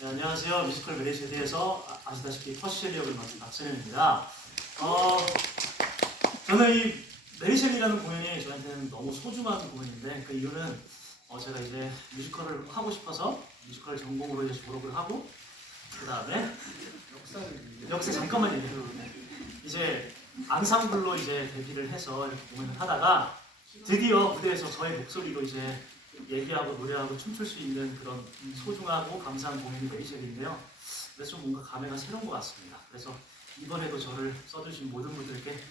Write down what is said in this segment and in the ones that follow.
네, 안녕하세요. 뮤지컬 메리시에 대해서 아- 아시다시피 퍼시엘리 역을 맡은 박선현입니다. 어, 저는 이 메리셸리라는 공연이 저한테는 너무 소중한 공연인데 그 이유는 어, 제가 이제 뮤지컬을 하고 싶어서 뮤지컬 전공으로 이제 졸업을 하고 그 다음에 역사 잠깐만 얘기해요. 이제 앙상블로 이제 데뷔를 해서 이렇게 공연을 하다가 드디어 무대에서 저의 목소리로 이제 얘기하고 노래하고 춤출 수 있는 그런 소중하고 감사한 공연이 메이저인데요. 그래서 좀 뭔가 감회가 새로운 것 같습니다. 그래서 이번에도 저를 써주신 모든 분들께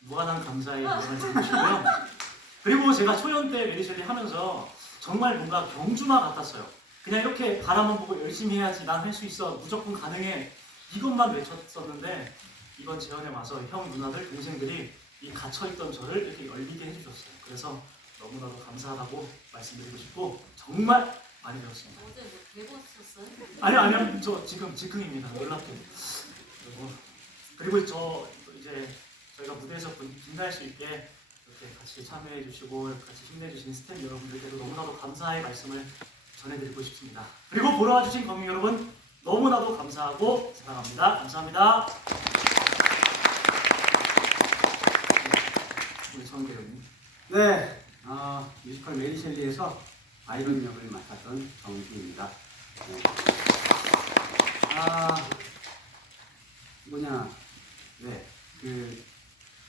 무한한 감사의 영광을 드리고요. 그리고 제가 초연 때 메리셜리 하면서 정말 뭔가 경주마 같았어요. 그냥 이렇게 바라만 보고 열심히 해야지 난 할 수 있어 무조건 가능해 이것만 외쳤었는데 이번 재연에 와서 형 누나들 동생들이 이 갇혀있던 저를 이렇게 열리게 해주셨어요. 그래서 너무나도 감사하다고 말씀드리고 싶고 정말 많이 배웠습니다. 어제 뭐 대본 썼어요? 아니요 아니요 저 지금 즉흥입니다. 놀랍게 그리고 그리고 저 이제 저희가 무대에서 분- 빛날 수 있게 이렇게 같이 참여해 주시고 같이 힘내 주신 스태프 여러분들께도 너무나도 감사의 말씀을 전해드리고 싶습니다. 그리고 보러 와주신 관객 여러분 너무나도 감사하고 사랑합니다. 감사합니다. 우리 정배우님. 네, 어, 뮤지컬 메리셸리에서 아이론 역을 맡았던 정기입니다. 네. 아, 뭐냐, 네, 그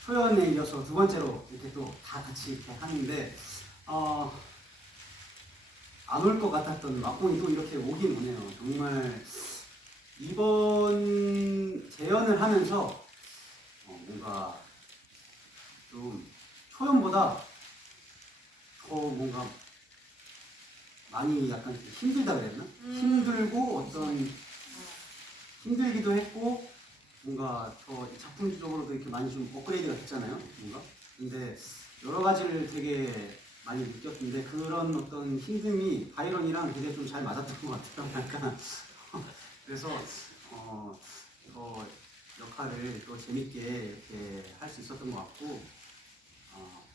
초연에 이어서 두 번째로 이렇게 또 다 같이 이렇게 하는데, 어, 안 올 것 같았던 막공이 또 이렇게 오긴 오네요. 정말 이번 재연을 하면서 어, 뭔가 좀 초연보다 더 뭔가 많이 약간 힘들다 그랬나? 음. 힘들고 어떤 힘들기도 했고 뭔가 더 작품적으로도 이렇게 많이 좀 업그레이드가 됐잖아요. 뭔가. 근데 여러 가지를 되게 많이 느꼈는데 그런 어떤 힘듦이 바이런이랑 되게 좀 잘 맞았던 것 같아요. 약간 그래서 어, 더 역할을 또 재밌게 이렇게 할 수 있었던 것 같고 어,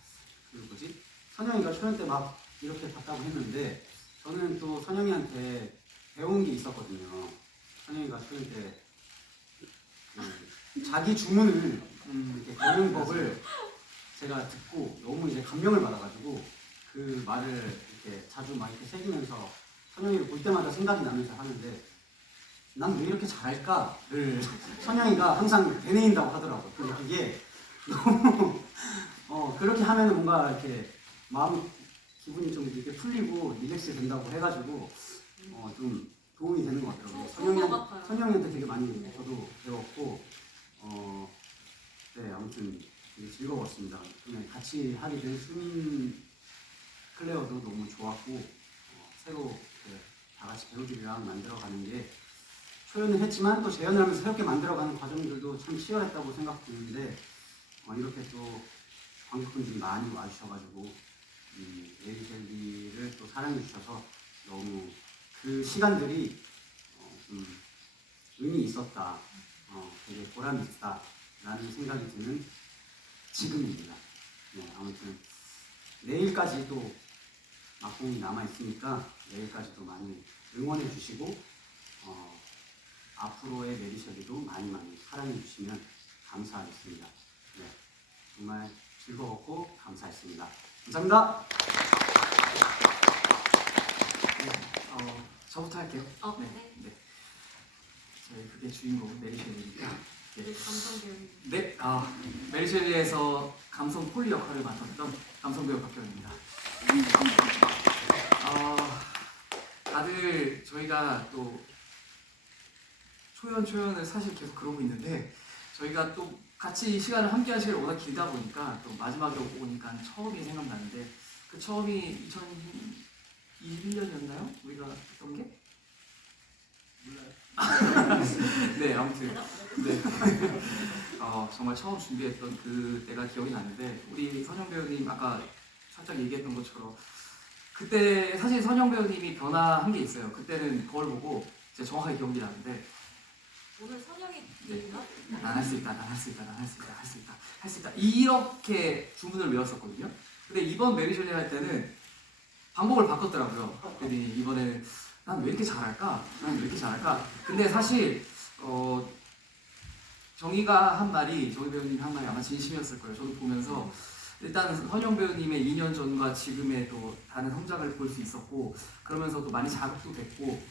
그 뭐지? 선영이가 초연 때 막 이렇게 봤다고 했는데 저는 또 선영이한테 배운 게 있었거든요. 선영이가 초연 때 그 자기 주문을 음, 이렇게 거는 법을 제가 듣고 너무 이제 감명을 받아가지고 그 말을 이렇게 자주 막 이렇게 새기면서 선영이를 볼 때마다 생각이 나면서 하는데 난 왜 이렇게 잘할까를 선영이가 항상 되뇌인다고 하더라고. 근데 그게 너무 어 그렇게 하면 뭔가 이렇게 마음 기분이 좀 이렇게 풀리고 릴렉스 된다고 해가지고 어 좀 도움이 되는 것 같더라고요. 어, 선영이 같아요. 선영이한테 되게 많이 저도 배웠고 어 네 아무튼 되게 즐거웠습니다. 그냥 같이 하게 된 수민 클레어도 너무 좋았고 어, 새로 이렇게 다 같이 배우들이랑 만들어가는 게 초연을 했지만 또 재연을 하면서 새롭게 만들어가는 과정들도 참 치열했다고 생각드는데 어, 이렇게 또 관객분들이 많이 와주셔가지고 이 에리젤리를 또 사랑해 주셔서 너무 그 시간들이 어, 좀 의미 있었다, 어, 되게 보람 있다라는 생각이 드는 지금입니다. 네, 아무튼 내일까지 또 막공이 남아 있으니까 내일까지도 많이 응원해 주시고 어, 앞으로의 메리셔리도 많이 많이 사랑해 주시면 감사하겠습니다. 네, 정말 즐거웠고 감사했습니다. 감사합니다. 어, 저부터 할게요 어, 네, 네. 네. 저희 그게 주인공 우리 감성 배우님. 네, 아, 메리셸리에서 감성 폴리 역할을 맡았던 감성 배우 박경입니다. 아, 다들 저희가 또 초연 초연을 사실 계속 그러고 있는데 저희가 또 같이 시간을 함께 한 시간이 워낙 길다 보니까 또 마지막에 오니까 처음이 생각나는데 그 처음이 2021년이었나요? 우리가 했던 게? 네, 아무튼 네. 어, 정말 처음 준비했던 그 때가 기억이 나는데 우리 선영 배우님 아까 살짝 얘기했던 것처럼 그때 사실 선영 배우님이 변화한 게 있어요. 그때는 거울 보고 제가 정확하게 기억이 나는데 오늘 선영이 네. 있나? 난할 수 있다, 난 할 수 있다, 난 할 수 있다, 할 수 있다, 할 수 있다 이렇게 주문을 외웠었거든요. 근데 이번 메리쇼리 할 때는 방법을 바꿨더라고요. 그랬더니 이번에는 난 왜 이렇게 잘할까? 난 왜 이렇게 잘할까? 근데 사실 어 정희가 한 말이 정희 배우님 한 말이 아마 진심이었을 거예요. 저도 보면서 일단 헌영 배우님의 2년 전과 지금의 또 다른 성장을 볼 수 있었고 그러면서 또 많이 자극도 됐고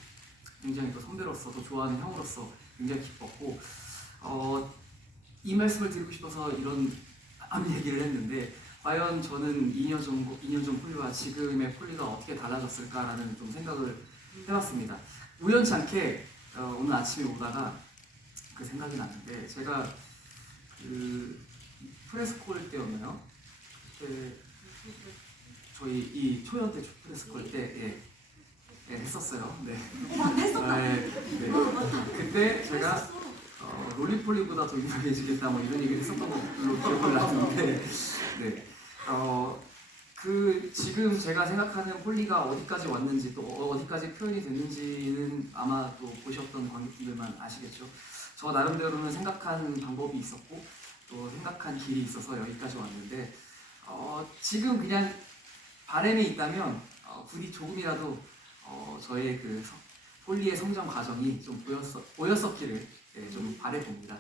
굉장히 또 선배로서 또 좋아하는 형으로서 굉장히 기뻤고 어, 이 말씀을 드리고 싶어서 이런 암 얘기를 했는데 과연 저는 2년 전 2년 전 폴리와 지금의 폴리가 어떻게 달라졌을까라는 좀 생각을 해봤습니다. 우연치 않게 어, 오늘 아침에 오다가 그 생각이 났는데 제가 그 프레스콜 때였나요? 그때 저희 이 초연 때 프레스콜 때 예, 예, 했었어요. 네. 안 했었다. 네, 네. 그때 제가. 어, 롤리폴리보다 더 유명해지겠다 뭐 이런 얘기를 했었던 걸로 기억을 나는데 네. 어, 그 지금 제가 생각하는 폴리가 어디까지 왔는지 또 어디까지 표현이 됐는지는 아마 또 보셨던 관객분들만 아시겠죠. 저 나름대로는 생각한 방법이 있었고 또 생각한 길이 있어서 여기까지 왔는데 어, 지금 그냥 바람이 있다면 어, 부디 조금이라도 어, 저의 그 성- 폴리의 성장 과정이 좀 보였었, 보였었기를 네, 좀 바래봅니다.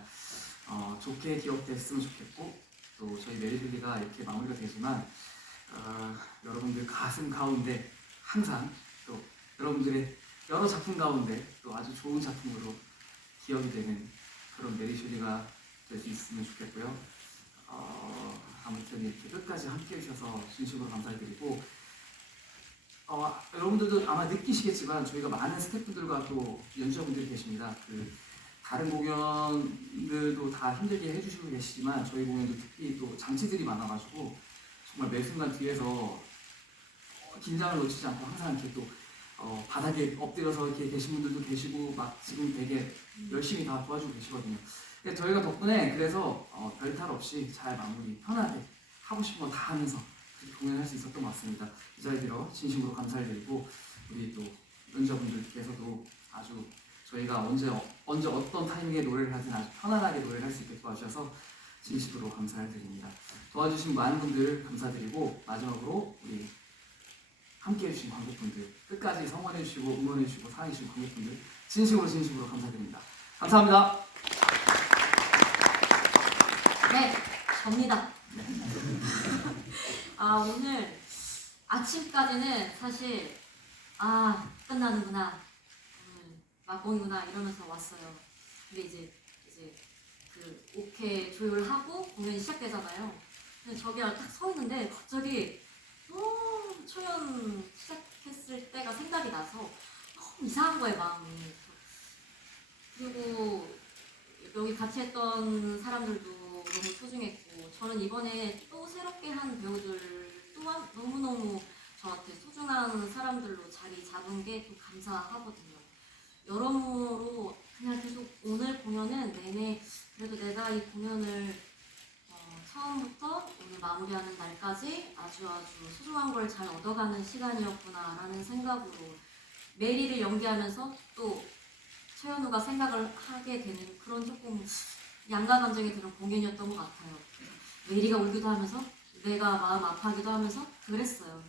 어, 좋게 기억됐으면 좋겠고 또 저희 메리빌리가 이렇게 마무리가 되지만 어, 여러분들 가슴 가운데 항상 또 여러분들의 여러 작품 가운데 또 아주 좋은 작품으로 기억이 되는 그런 메리쇼리가 될 수 있으면 좋겠고요. 어, 아무튼 이렇게 끝까지 함께 해주셔서 진심으로 감사드리고 어, 여러분들도 아마 느끼시겠지만 저희가 많은 스태프분들과 또 연주자분들이 계십니다. 그 다른 공연들도 다 힘들게 해주시고 계시지만 저희 공연도 특히 또 장치들이 많아가지고 정말 매 순간 뒤에서 어, 긴장을 놓치지 않고 항상 이렇게 또 어, 바닥에 엎드려서 이렇게 계신 분들도 계시고 막 지금 되게 열심히 다 도와주고 계시거든요. 근데 저희가 덕분에 그래서 어, 별탈 없이 잘 마무리 편하게 하고 싶은 거 다 하면서 공연할 수 있었던 것 같습니다. 이 자리 들어 진심으로 감사를 드리고 우리 또 연주자분들께서도 아주 저희가 언제 어- 언제 어떤 타이밍에 노래를 하든 아주 편안하게 노래를 할 수 있게 도와주셔서 진심으로 감사를 드립니다. 도와주신 많은 분들 감사드리고 마지막으로 우리 함께 해주신 관객분들 끝까지 성원해주시고 응원해주시고 사랑해주신 관객분들 진심으로 진심으로 감사드립니다. 감사합니다. 네, 접니다. 아 오늘 아침까지는 사실 아 끝나는구나 오늘 막공이구나 이러면서 왔어요. 근데 이제 이제 그 오케이 조율하고 공연이 시작되잖아요. 근데 저기가 딱서 있는데 갑자기 너무 초연 시작했을 때가 생각이 나서 너무 이상한 거예요 마음이. 그리고 여기 같이 했던 사람들도 너무 소중했고 저는 이번에 또 새롭게 한 배우들 또한 너무너무 저한테 소중한 사람들로 자리 잡은 게 또 감사하거든요. 여러모로 그냥 계속 오늘 공연은 내내 그래도 내가 이 공연을 어, 처음부터 오늘 마무리하는 날까지 아주 아주 소중한 걸 잘 얻어가는 시간이었구나라는 생각으로 메리를 연기하면서 또 최현우가 생각을 하게 되는 그런 조금 양가 감정이 드는 공연이었던 것 같아요. 메리가 울기도 하면서 내가 마음 아파하기도 하면서 그랬어요.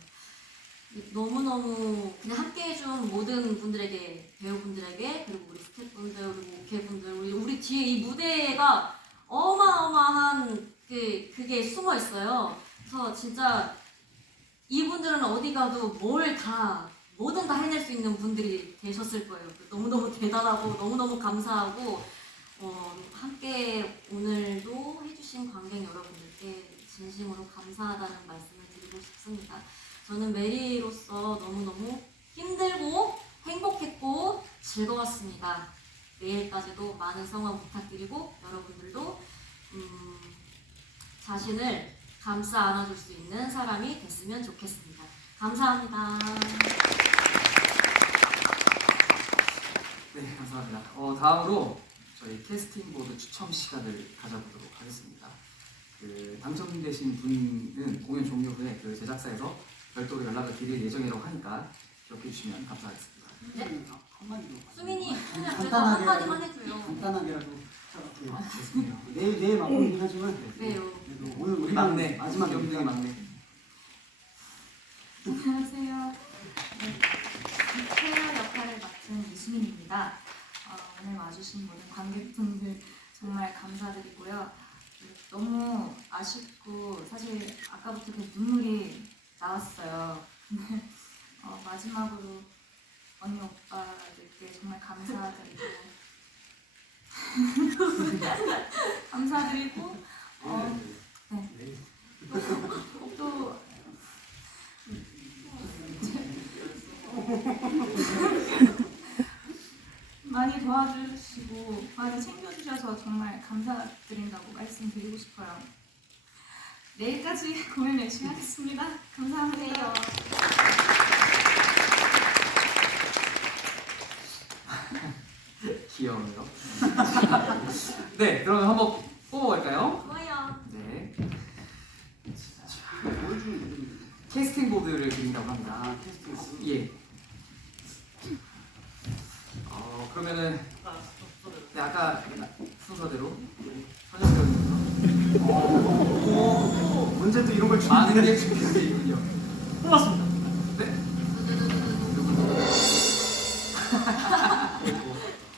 너무너무 그냥 함께 해준 모든 분들에게 배우분들에게 그리고 우리 스태프분들 그리고 오케이분들 우리, 우리 뒤에 이 무대가 어마어마한 그, 그게 숨어 있어요. 그래서 진짜 이분들은 어디 가도 뭘 다 뭐든 다 해낼 수 있는 분들이 되셨을 거예요. 너무너무 대단하고 너무너무 감사하고 어, 함께 오늘도 해주신 관객 여러분들 께 진심으로 감사하다는 말씀을 드리고 싶습니다. 저는 메리로서 너무너무 힘들고 행복했고 즐거웠습니다. 내일까지도 많은 성원 부탁드리고 여러분들도 음, 자신을 감싸 안아줄 수 있는 사람이 됐으면 좋겠습니다. 감사합니다. 네, 감사합니다. 어, 다음으로 저희 캐스팅 보드 추첨 시간을 가져보도록 하겠습니다. 그 당첨되신 분은 공연 종료 후에 그 제작사에서 별도로 연락을 드릴 예정이라고 하니까 기억해 주시면 감사하겠습니다. 네? 아, 한마디로. 수민이 그냥 간단하게 그래도 한마디만 해줘요. 간단하게라도 저렇게 아, 좋습니다. 내일 내일 막공이긴 하지만 왜요? 그래도 오늘 우리 막내, 마지막 염둥이 막내. 안녕하세요. 네. 최연 역할을 유수민입니다. 어, 오늘 와주신 모든 관객분들 정말 감사드리고요. 너무 아쉽고 사실 아까부터 계속 눈물이 나왔어요. 어, 마지막으로 언니 오빠들께 정말 감사드리고 감사드리고 어, 또 많이 도와주시고 많이 챙겨주셔서 정말 감사드린다고 말씀드리고 싶어요. 내일까지 공연 열심히 하겠습니다. 감사합니다. 귀여워요. 네, 그러면 한번 뽑아볼까요? 좋아요. 네. 캐스팅 보드를 드린다고 합니다. 아 예. 어, 그러면은 네, 아까 순서대로 선정되어 언제 또 이런 걸 많은 주는데 게 준비되어 있군요. 뽑았습니다. 네.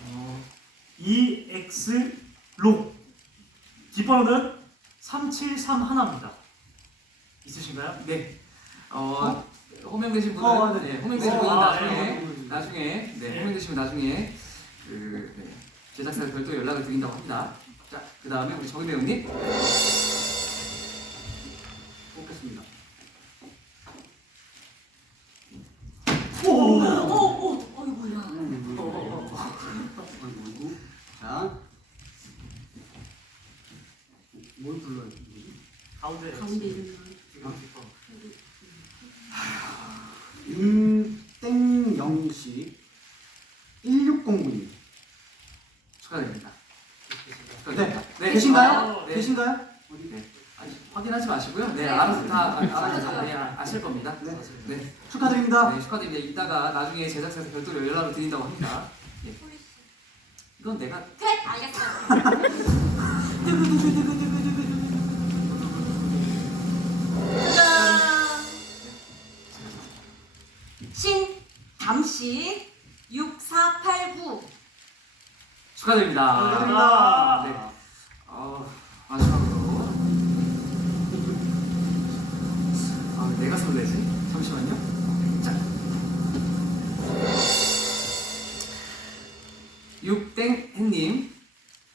어, EX 로 뒷번호는 373 하나입니다. 있으신가요? 네. 어, 호명되신 분은 어, 네. 네, 호명되신 어, 분은 아, 나중에 네. 나중에 네, 네. 호명되시면 나중에 그 네, 제작사에 별도 연락을 드린다고 합니다. 자, 그 다음에 우리 정희 배우님. 뽑겠습니다. 오, 오, 어이구야. 아이고, 자, 뭘 불러요? 가운데 가운데 있는 뒷번호. 윤땡영 씨, 1609님. 축하드립니다. 네. 네. 계신가요? 네. 계신가요? 확인하지 마시고요. 네, 네. 알아서 다 네. 알아서 네, 아실 겁니다. 네. 네. 축하드립니다. 네, 축하드립니다. 이따가 나중에 제작사에서 별도로 연락을 드린다고 합니다. 예. 이건 내가 그래, 알겠어요. 짜잔. 신담씨 6489 축하드립니다. 축하드립니다. 네. 내가 설레지? 잠시만요. 자. 육땡 햇님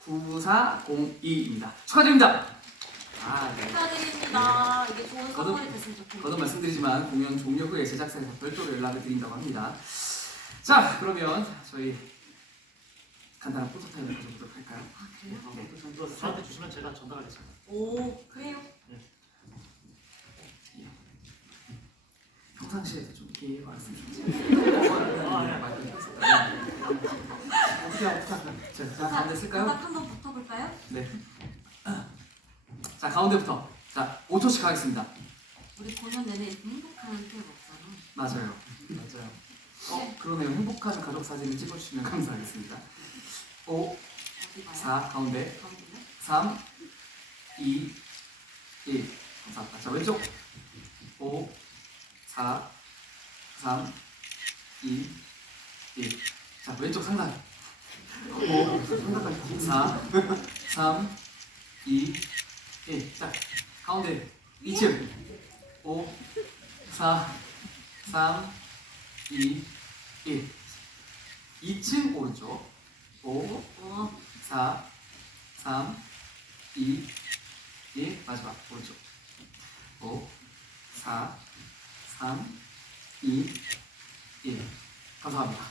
9402입니다. 축하드립니다. 아, 네. 축하드립니다. 이게 좋은 거듭- 선물이 됐으면 좋겠네요. 거듭 말씀드리지만 공연 종료 후에 제작사에서 별도로 연락을 드린다고 합니다. 자, 그러면 저희 간단한 포토 타임을 가져보도록 할까요? 아, 그래요? 네. 저한테 주시면 제가 전달하겠습니다. 오, 그래요? 평상시에 좀 이렇게 말씀 어떻게, 어떻게? 자, 자, 가운데 쓸까요? 한번 붙어볼까요? 네. 자, 가운데부터. 자, 5초씩 하겠습니다. 우리 공연 내내 행복한 때 먹잖아. 맞아요. 맞아요. 어, 그러네요. 행복한 가족 사진을 찍어주시면 감사하겠습니다. 5, 어디 봐요? 4, 가운데. 가운데요? 3, 2, 1. 감사합니다. 자, 왼쪽. 5, 4, 3, 2, 1. 자, 왼쪽 상단. 5, 4, 3, 2, 1. 자, 가운데 2층. 5, 4, 3, 2, 1. 2층 오른쪽. 5, 어, 4, 3, 2, 1. 마지막 오른쪽. 5, 4, 3, 2, 1. 감사합니다.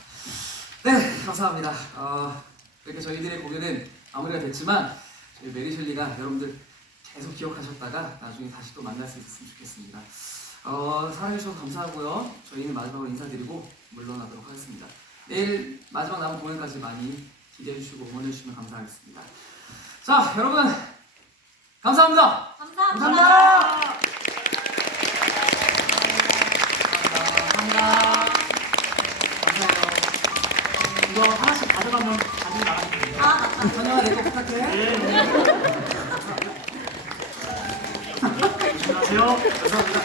네, 감사합니다. 어, 이렇게 저희들의 공연은 마무리가 됐지만 저희 메리셸리가 여러분들 계속 기억하셨다가 나중에 다시 또 만날 수 있었으면 좋겠습니다. 어, 사랑해주셔서 감사하고요. 저희는 마지막으로 인사드리고 물러나도록 하겠습니다. 내일 마지막 남은 공연까지 많이 기대해주시고 응원해주시면 감사하겠습니다. 자, 여러분 감사합니다. 감사합니다. 감사합니다. 감사합니다. 네. 안녕하세요. 감사합니다. 감사합니다. 감사합니다.